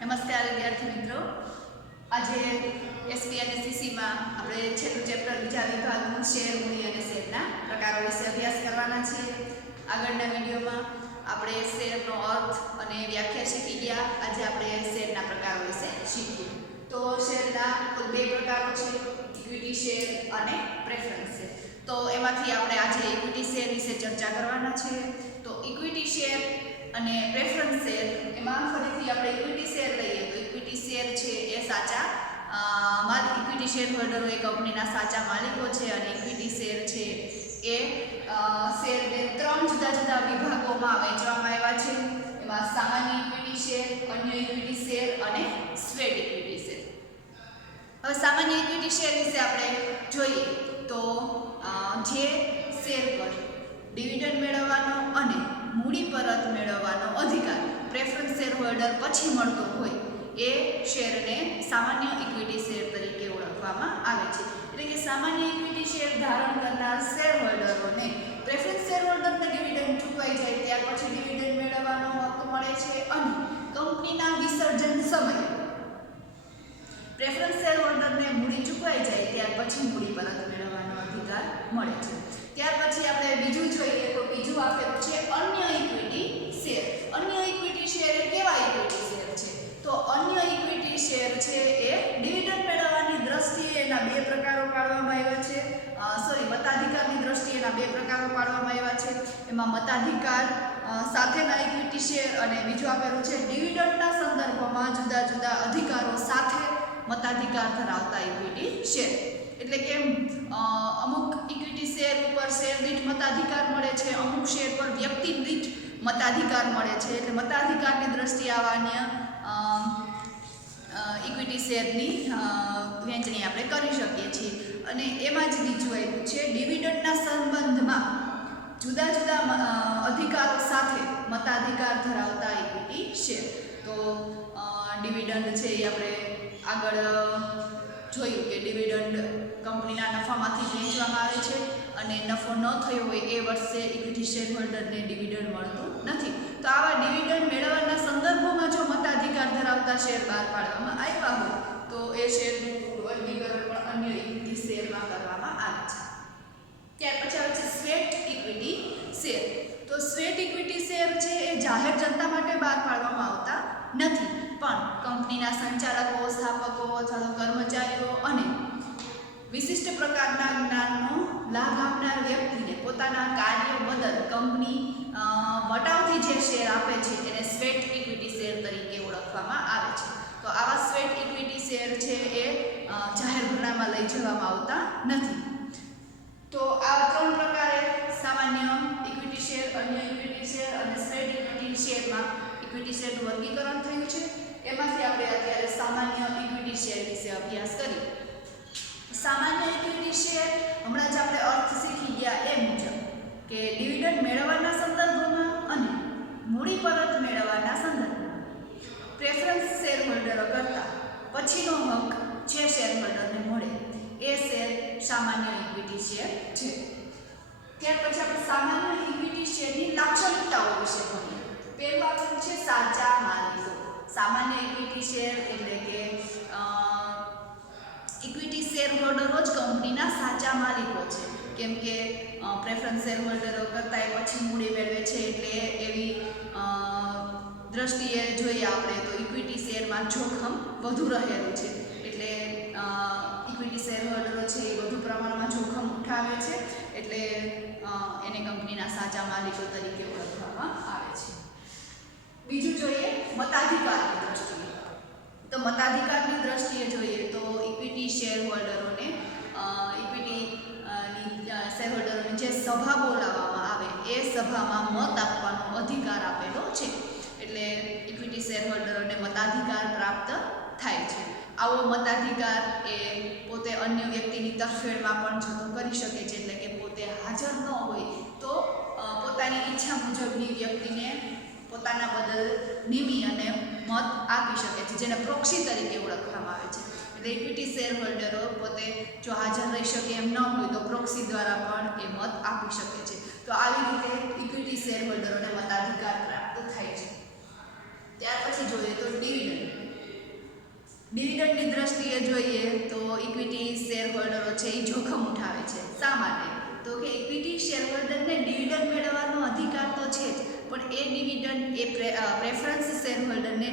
નમસ્કાર, વિદ્યાર્થી મિત્રો. આજે એસપી અને સીસીમાં આપણે છેલ્લું ચેપ્ટર બીજા વિભાગનું શેર મૂડી અને શેરના પ્રકારો વિશે અભ્યાસ કરવાના છીએ આગળના વિડીયોમાં આપણે શેરનો અર્થ અને વ્યાખ્યા શીખી ગયા. આજે આપણે શેરના પ્રકારો વિશે શીખીએ. તો શેરના કુલ બે પ્રકારો છે ઇક્વિટી શેર અને પ્રેફરન્સ શેર તો એમાંથી આપણે આજે ઇક્વિટી શેર વિશે ચર્ચા કરવાના છે. તો ઇક્વિટી શેર અને પ્રેફરન્સ શેર એમાં ફરીથી આપણે ઇક્વિટી શેર લઈએ તો ઇક્વિટી શેર છે એ સાચા. માલ ઇક્વિટી શેર હોલ્ડરો એ કંપનીના સાચા માલિકો છે અને ઇક્વિટી શેર છે એ શેર શેરને ત્રણ જુદા જુદા વિભાગોમાં વહેંચવામાં આવ્યા છે. એમાં સામાન્ય ઇક્વિટી શેર અન્ય ઇક્વિટી શેર અને સ્વેટ ઇક્વિટી શેર હવે સામાન્ય ઇક્વિટી શેર વિશે આપણે જોઈએ તો જે શેર પર ડિવિડન્ડ મેળવવાનો અને મૂડી પરત મેળવવાનો અધિકાર પ્રેફરન્સ શેર હોલ્ડર પછી મળતો હોય, એ શેરને સામાન્ય ઇક્વિટી શેર તરીકે ઓળખવામાં આવે છે. એટલે કે સામાન્ય ઇક્વિટી શેર ધારણ કરનાર શેર હોલ્ડરોને પ્રેફરન્સ શેર હોલ્ડરને ડિવિડન્ડ ચૂકવાઈ જાય, ત્યાર પછી ડિવિડન્ડ મેળવવાનો હક મળે છે અને કંપનીના વિસર્જન સમયે પ્રેફરન્સ શેર હોલ્ડરને મૂડી ચૂકવાઈ જાય, ત્યાર પછી મૂડી પરત મેળવવાનો અધિકાર મળે છે. ત્યાર પછી આપણે બીજું જોઈએ તો બીજું આપેલું છે અન્ય ઇક્વિટી શેર અન્ય ઇક્વિટી શેર એ કેવા ઇક્વિટી શેર છે તો અન્ય ઇક્વિટી શેર છે એ ડિવિડન્ડ મેળવવાની દ્રષ્ટિએ એના બે પ્રકારો પાડવામાં આવ્યા છે સોરી મતાધિકારની દ્રષ્ટિએ એના બે પ્રકારો પાડવામાં આવ્યા છે. એમાં મતાધિકાર સાથેના ઇક્વિટી શેર અને બીજું આપેલું છે, ડિવિડન્ડના સંદર્ભમાં જુદા જુદા અધિકારો સાથે મતાધિકાર ધરાવતા ઇક્વિટી શેર એટલે કે અમુક ઇક્વિટી શેર ઉપર શેર દીઠ મતાધિકાર મળે છે, અમુક શેર પર વ્યક્તિ દીઠ મતાધિકાર મળે છે. એટલે મતાધિકારની દ્રષ્ટિએ આવા અન્ય ઇક્વિટી શેરની વહેંચણી આપણે કરી શકીએ છીએ. અને એમાં જ બીજું આવ્યું છે ડિવિડન્ડના સંબંધમાં જુદા જુદા અધિકારો સાથે મતાધિકાર ધરાવતા ઇક્વિટી શેર તો ડિવિડન્ડ છે એ આપણે આગળ જોયું કે ડિવિડન્ડ કંપનીના નફામાંથી વેચવામાં આવે છે. અને નફો ન થયો હોય એ વર્ષે ઇક્વિટી શેર હોલ્ડરને ડિવિડન્ડ મળતું નથી. તો આવા ડિવિડન્ડ મેળવવાના સંદર્ભોમાં જો મતાધિકાર ધરાવતા શેર બહાર પાડવામાં આવ્યા હોય, તો એ શેરનું વર્ગીકરણ પણ અન્ય ઇક્વિટી શેરમાં કરવામાં આવે છે. ત્યાર પછી આવે છે સ્વેટ ઇક્વિટી શેર તો સ્વેટ ઇક્વિટી શેર છે એ જાહેર જનતા માટે બહાર પાડવામાં આવતા નથી. પણ કંપનીના સંચાલકો, સ્થાપકો અથવા કર્મચારીઓ અને વિશિષ્ટ પ્રકારના જ્ઞાનનો લાભ આપનાર વ્યક્તિને પોતાના કાર્ય બદલ કંપની વટાવથી જે શેર આપે છે એને સ્વેટ ઇક્વિટી શેર તરીકે ઓળખવામાં આવે છે. તો આવા સ્વેટ ઇક્વિટી શેર છે એ જાહેર ભરણામાં લઈ જવામાં આવતા નથી. તો આ ત્રણ પ્રકારે સામાન્ય ઇક્વિટી શેર, અન્ય ઇક્વિટી શેર અને સ્વેટ ઇક્વિટી શેરમાં ઇક્વિટી શેરનું વર્ગીકરણ થયું છે. એમાંથી આપણે અત્યારે સામાન્ય ઇક્વિટી શેર વિશે અભ્યાસ કરીએ. સામાન્ય ઇક્વિટી શેર હમણાં જ આપણે અર્થ શીખી ગયા એ મુજબ કે ડિવિડન્ડ મેળવવાના સંદર્ભમાં અને મૂડી પરત મેળવવાના સંદર્ભમાં. પ્રેફરન્સ શેર હોલ્ડરો કરતાં પછીનો હક જે શેર હોલ્ડરને મળે. એ શેર સામાન્ય ઇક્વિટી શેર છે. ત્યાર પછી આપણે સામાન્ય ઇક્વિટી શેરની લાક્ષણિકતાઓ વિશે ભણીએ. પહેલું આપણું છે સાચા માલિકો. સામાન્ય ઇક્વિટી શેર એટલે કે શેર હોલ્ડરો જ કંપનીના સાચા માલિકો છે. કેમ કે પ્રેફરન્સ શેર હોલ્ડરો કરતાં એ પછી મૂડી મેળવે છે એટલે એવી દ્રષ્ટિએ જોઈએ આપણે તો ઇક્વિટી શેરમાં જોખમ વધુ રહેલું છે. એટલે ઇક્વિટી શેર હોલ્ડરો છે એ વધુ પ્રમાણમાં જોખમ ઉઠાવે છે એટલે એને કંપનીના સાચા માલિકો તરીકે ઓળખવામાં આવે છે. બીજું જોઈએ મતાધિકાર. મતાધિકારની દ્રષ્ટિએ જોઈએ તો ઇક્વિટી શેર હોલ્ડરોને ઇક્વિટી શેર હોલ્ડરોને જે સભા બોલાવવામાં આવે એ સભામાં મત આપવાનો અધિકાર આપેલો છે. એટલે ઇક્વિટી શેર હોલ્ડરોને મતાધિકાર પ્રાપ્ત થાય છે. આવો મતાધિકાર એ પોતે અન્ય વ્યક્તિની તરફેણમાં પણ જતો કરી શકે છે, એટલે કે પોતે હાજર ન હોય તો પોતાની ઈચ્છા મુજબની વ્યક્તિને પોતાના બદલ નિમી અને મત આપી શકે છે, જેને પ્રોક્સી તરીકે ઓળખવામાં આવે છે. એટલે ઇક્વિટી શેર હોલ્ડરો પોતે જો હાજર રહી શકે એમ ન હોય તો પ્રોક્સી દ્વારા પણ એ મત આપી શકે છે. તો આવી રીતે ઇક્વિટી શેર હોલ્ડરોને મતાધિકાર પ્રાપ્ત થાય છે. ત્યાર પછી જોઈએ તો ડિવિડન્ડ ડિવિડન્ડની દ્રષ્ટિએ જોઈએ તો ઇક્વિટી શેર હોલ્ડરો છે એ જોખમ ઉઠાવે છે. શા માટે? તો કે ઇક્વિટી શેર હોલ્ડરને ડિવિડન્ડ મેળવવાનો અધિકાર તો છે જ, પણ એ ડિવિડન્ડ એ પ્રે- અ, પ્રેફરન્સ શેર હોલ્ડરને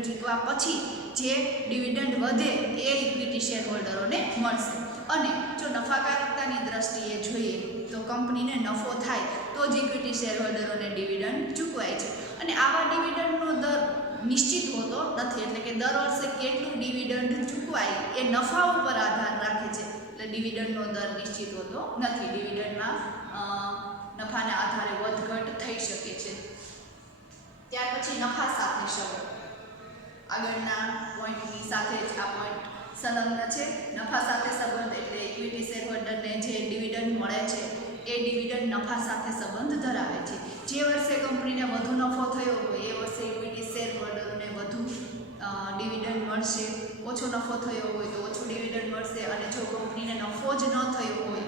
ડિવિડન્ડ ચૂકવા પછી જે ડિવિડન્ડ વધે એ ઇક્વિટી શેર હોલ્ડરોને મળશે. અને જો નફાકારકતાની દ્રષ્ટિએ જોઈએ તો કંપનીને નફો થાય તો જ ઇક્વિટી શેર હોલ્ડરોને ડિવિડન્ડ ચૂકવાય છે. અને આવા ડિવિડન્ડનો દર નિશ્ચિત હોતો નથી, એટલે કે દર વર્ષે કેટલું ડિવિડન્ડ ચૂકવાય એ નફા ઉપર આધાર રાખે છે. એટલે ડિવિડન્ડનો દર નિશ્ચિત હોતો નથી. ડિવિડન્ડમાં નફાના આધારે વધઘટ થઈ શકે છે. ત્યાર પછી નફા સાથે સંબંધ આગળના પોઈન્ટની સાથે જ આ પોઈન્ટ સંલગ્ન છે. નફા સાથે સંબંધ એટલે ઇક્વિટી શેર હોલ્ડરને જે ડિવિડન્ડ મળે છે, એ ડિવિડન્ડ નફા સાથે સંબંધ ધરાવે છે. જે વર્ષે કંપનીને વધુ નફો થયો હોય, એ વર્ષે ઇક્વિટી શેર હોલ્ડરોને વધુ ડિવિડન્ડ મળશે. ઓછો નફો થયો હોય તો ઓછું ડિવિડન્ડ મળશે અને જો કંપનીને નફો જ ન થયો હોય,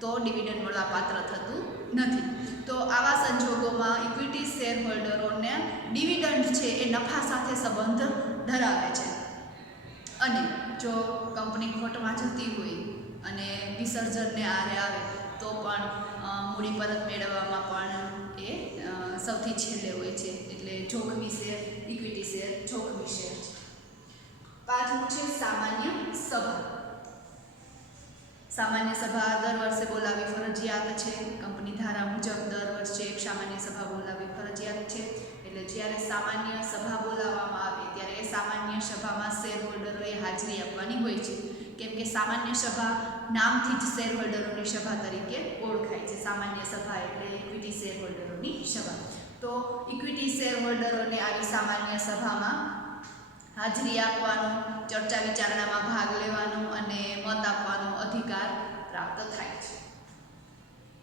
તો ડિવિડન્ડ મળવા પાત્ર થતું નથી. તો આવા સંજોગોમાં ઇક્વિટી શેર હોલ્ડરોને ડિવિડન્ડ છે એ નફા સાથે સંબંધ ધરાવે છે. અને જો કંપની ખોટમાં જતી હોય અને વિસર્જનને આરે આવે, તો પણ મૂડી પરત મેળવવામાં પણ એ સૌથી છેલ્લે હોય છે. એટલે જોખમી શેર ઇક્વિટી શેર, જોખમી શેર પાંચમું છે સામાન્ય સભા. સામાન્ય સભા દર વર્ષે બોલાવવી ફરજિયાત છે. કંપની ધારા મુજબ દર વર્ષે એક સામાન્ય સભા બોલાવવી ફરજિયાત છે. એટલે જ્યારે સામાન્ય સભા બોલાવવામાં આવે ત્યારે એ સામાન્ય સભામાં શેર હોલ્ડરોએ હાજરી આપવાની હોય છે. કેમ કે સામાન્ય સભા નામથી જ શેર હોલ્ડરોની સભા તરીકે ઓળખાય છે. સામાન્ય સભા એટલે ઇક્વિટી શેર હોલ્ડરોની સભા. તો ઇક્વિટી શેર હોલ્ડરોને આવી સામાન્ય સભામાં હાજરી આપવાનો, ચર્ચા વિચારણામાં ભાગ લેવાનો અને મત આપવાનો અધિકાર પ્રાપ્ત થાય છે.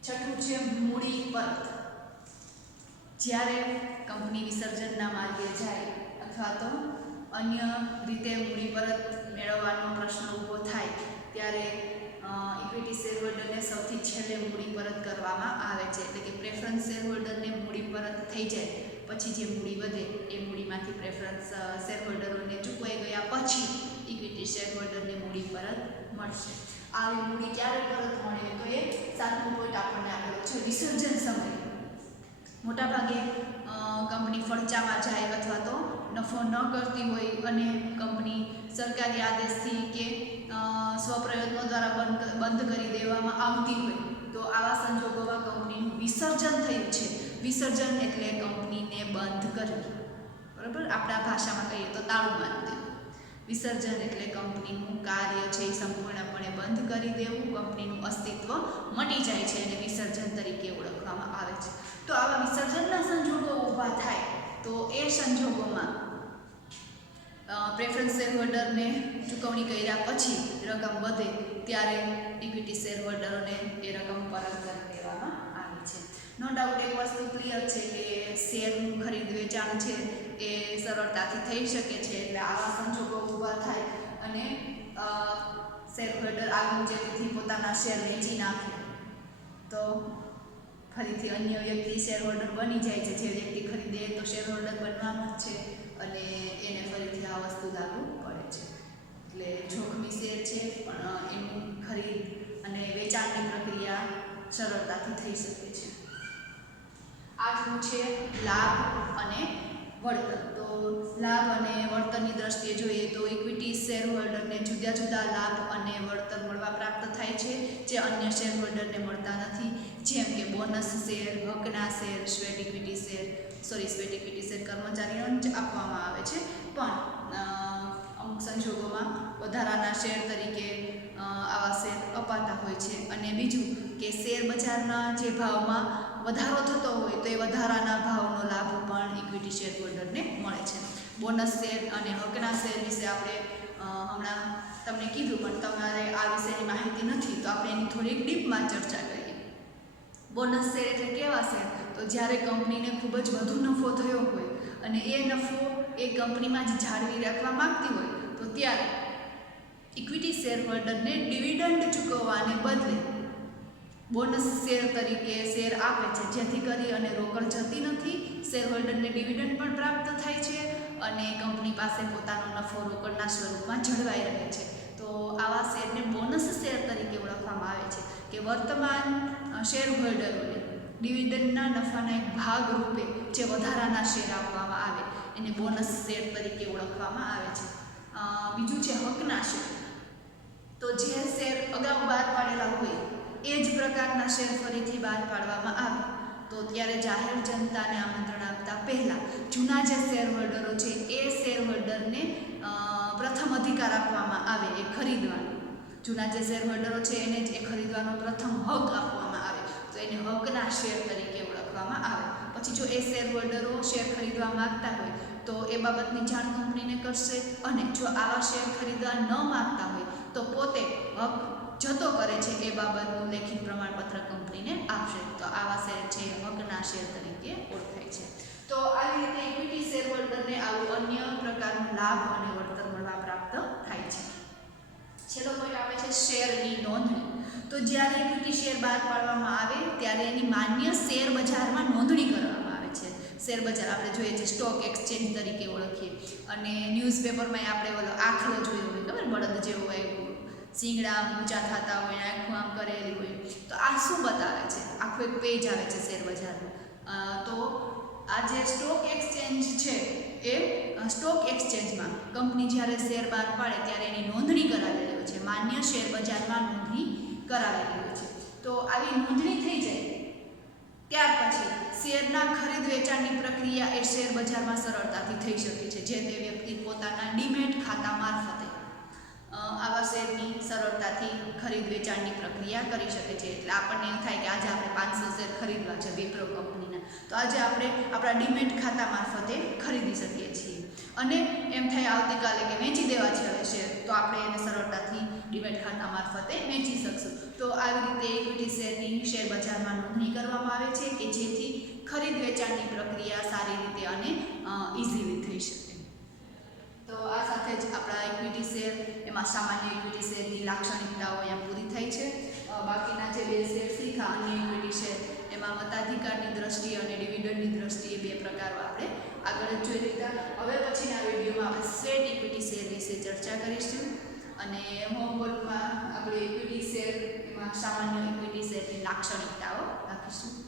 છઠ્ઠું છે મૂડી પરત જ્યારે કંપની વિસર્જનના માર્ગે જાય અથવા તો અન્ય રીતે મૂડી પરત મેળવવાનો પ્રશ્ન ઊભો થાય, ત્યારે ઇક્વિટી શેર હોલ્ડરને સૌથી છેલ્લે મૂડી પરત કરવામાં આવે છે. એટલે કે પ્રેફરન્સ શેર હોલ્ડરને મૂડી પરત થઈ જાય. પછી જે મૂડી વધે, એ મૂડીમાંથી પ્રેફરન્સ શેર હોલ્ડરોને ચૂકવાઈ ગયા પછી ઇક્વિટી શેર હોલ્ડરને મૂડી પરત મળશે. આવી મૂડી ક્યારે પરત મળે તો એ સાતમો પોઈન્ટ આપણને આપેલો છે, વિસર્જન સમય. મોટાભાગે કંપની ફડચામાં જાય અથવા તો નફો ન કરતી હોય અને કંપની સરકારી આદેશથી કે સ્વપ્રયત્નો દ્વારા બંધ બંધ કરી દેવામાં આવતી હોય, તો આવા સંજોગોમાં કંપનીનું વિસર્જન થયું છે. વિસર્જન એટલે કંપનીને બંધ કરવી. બરાબર? આપણા ભાષામાં કહીએ તો તાળું મારી દેવું વિસર્જન એટલે કંપનીનું કાર્ય છે એ સંપૂર્ણપણે બંધ કરી દેવું. કંપનીનું અસ્તિત્વ મટી જાય છે અને વિસર્જન તરીકે ઓળખવામાં આવે છે. તો આવા વિસર્જનના સંજોગો ઊભા થાય તો એ સંજોગોમાં પ્રેફરન્સ શેર હોલ્ડરને ચૂકવણી કર્યા પછી રકમ વધે ત્યારે ઇક્વિટી શેર હોલ્ડરોને એ રકમ પરત કરી દેવામાં આવે છે. નો ડાઉટ એક વસ્તુ ક્લિયર છે કે શેરનું ખરીદ વેચાણ છે એ સરળતાથી થઈ શકે છે એટલે આવા સંજોગો ઊભા થાય અને શેર હોલ્ડર જેથી પોતાના શેર વેચી નાખે. તો ફરીથી અન્ય વ્યક્તિ શેર હોલ્ડર બની જાય છે, જે વ્યક્તિ ખરીદે તો શેર હોલ્ડર બનવાનો જ છે અને એને ફરીથી આ વસ્તુ લાગુ પડે છે. એટલે જોખમી શેર છે પણ એનું ખરીદ અને વેચાણની પ્રક્રિયા સરળતાથી થઈ શકે. છે છે, લાભ અને વળતર. તો લાભ અને વળતરની દ્રષ્ટિએ જોઈએ તો ઇક્વિટી શેર હોલ્ડરને જુદા જુદા લાભ અને વળતર મળવા પ્રાપ્ત થાય છે, જે અન્ય શેર હોલ્ડરને મળતા નથી. જેમ કે bonus share હકના share sweat equity share sorry sweat equity share કર્મચારીઓને જ આપવામાં આવે છે. પણ અમુક સંજોગોમાં વધારાના શેર તરીકે આવા શેર અપાતા હોય છે. અને બીજું કે શેર બજારના જે ભાવમાં વધારો થતો હોય તો એ વધારાના ભાવનો લાભ પણ ઇક્વિટી શેર હોલ્ડરને મળે છે. બોનસ શેર અને હકના શેર વિશે આપણે હમણાં તમને કીધું, પણ તમારે આ વિશેની માહિતી નથી, તો આપણે એની થોડીક ડીપમાં ચર્ચા કરીએ. બોનસ શેર એટલે કેવા શેર તો જ્યારે કંપનીને ખૂબ જ વધુ નફો થયો હોય અને એ નફો એ કંપનીમાં જ જાળવી રાખવા માંગતી હોય, તો ત્યારે ઇક્વિટી શેર હોલ્ડરને ડિવિડન્ડ ચૂકવવાને બદલે બોનસ શેર તરીકે શેર આપે છે. જેથી કરી અને રોકડ જતી નથી. શેર હોલ્ડરને ડિવિડન્ડ પણ પ્રાપ્ત થાય છે અને કંપની પાસે પોતાનો નફો રોકડના સ્વરૂપમાં જળવાઈ રહે છે. તો આવા શેરને બોનસ શેર તરીકે ઓળખવામાં આવે છે કે વર્તમાન શેર હોલ્ડરોને ડિવિડન્ડના નફાના એક ભાગ રૂપે જે વધારાના શેર આપવામાં આવે, એને બોનસ શેર તરીકે ઓળખવામાં આવે છે. બીજું છે હકના શેર. તો જે શેર અગાઉ બહાર પાડેલા હોય એ જ પ્રકારના શેર ફરીથી બહાર પાડવામાં આવે. તો ત્યારે જાહેર જનતાને આમંત્રણ આપતા પહેલાં જૂના જે શેર હોલ્ડરો છે, એ શેર હોલ્ડરને પ્રથમ અધિકાર આપવામાં આવે એ ખરીદવાનો. જૂના જે શેર હોલ્ડરો છે, એને જ એ ખરીદવાનો પ્રથમ હક આપવામાં આવે. તો એને હકના શેર તરીકે ઓળખવામાં આવે. પછી જો એ શેર હોલ્ડરો શેર ખરીદવા માંગતા હોય, તો એ બાબતની જાણ કંપનીને કરશે અને જો આવા શેર ખરીદવા ન માગતા હોય, તો પોતે હક જતો કરે છે એ બાબતનું લેખિત પ્રમાણપત્ર કંપનીને આપશે. તો આવા શેર છે હકના શેર તરીકે ઓળખાય છે. તો આવી રીતે ઇક્વિટી શેર હોલ્ડરને આવું અન્ય પ્રકારનો લાભ અને વળતર મળવા પ્રાપ્ત થાય છે. છેલ્લો પોઈન્ટ આવે છે શેરની નોંધણી. તો જ્યારે ઇક્વિટી શેર બહાર પાડવામાં આવે ત્યારે એની માન્ય શેર બજારમાં નોંધણી કરવામાં આવે છે. શેર બજાર આપણે જોઈએ છે સ્ટોક એક્સચેન્જ તરીકે ઓળખીએ. અને ન્યૂઝપેપરમાં આપણે ઓલો આખલો જોયો હોય, ખબર? બળદ જેવો હોય આમ ઊંચા થતા હોય ને આખું આમ કરેલી હોય. તો આ શું બતાવે છે? આખું એક પેજ આવે છે શેર બજારનું તો આ જે સ્ટોક એક્સચેન્જ છે, એ સ્ટોક એક્સચેન્જમાં કંપની જ્યારે શેર બહાર પાડે ત્યારે એની નોંધણી કરાવેલી હોય છે. માન્ય શેર બજારમાં નોંધણી કરાવેલી હોય છે. તો આવી નોંધણી થઈ જાય, ત્યાર પછી શેરના ખરીદ વેચાણની પ્રક્રિયા એ શેર બજારમાં સરળતાથી થઈ શકે છે. જે તે વ્યક્તિ પોતાના ડીમેટ ખાતા મારફતે આવા શેરની સરળતાથી ખરીદ વેચાણની પ્રક્રિયા કરી શકે છે. એટલે આપણને એમ થાય કે આજે આપણે પાંચસો શેર ખરીદવા છે વિપ્રો કંપનીના. તો આજે આપણે આપણા ડીમેટ ખાતા મારફતે ખરીદી શકીએ છીએ. અને એમ થાય આવતીકાલે કે વેચી દેવા છે હવે શેર, તો આપણે એને સરળતાથી ડીમેટ ખાતા મારફતે વેચી શકશું. તો આવી રીતે ઇક્વિટી શેરની શેર બજારમાં નોંધણી કરવામાં આવે છે કે જેથી ખરીદ વેચાણની પ્રક્રિયા સારી રીતે અને ઇઝીલી થઈ શકે. તો આ સાથે જ આપણા ઇક્વિટી શેર એમાં સામાન્ય ઇક્વિટી શેરની લાક્ષણિકતાઓ અહીંયા પૂરી થઈ છે. બાકીના જે બે શેર શીખા અન્ય ઇક્વિટી શેર એમાં મતાધિકારની દ્રષ્ટિએ અને ડિવિડન્ડની દ્રષ્ટિએ બે પ્રકારો આપણે આગળ જ જોઈ લીધા. હવે પછીના વિડીયોમાં આપણે સ્વેટ ઇક્વિટી શેર વિશે ચર્ચા કરીશું. અને હોમવર્કમાં આપણે ઇક્વિટી શેર એમાં સામાન્ય ઇક્વિટી શેરની લાક્ષણિકતાઓ રાખીશું.